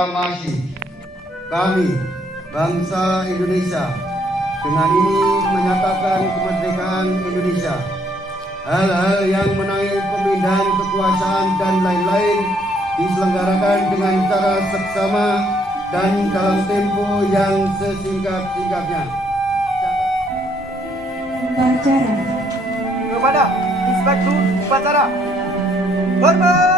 Proklamasi kami, bangsa Indonesia, dengan ini menyatakan kemerdekaan Indonesia. Hal-hal yang mengenai pemindahan kekuasaan dan lain-lain diselenggarakan dengan cara seksama dan dalam tempo yang sesingkat-singkatnya. Upacara kepada Inspektur Upacara. Hormat!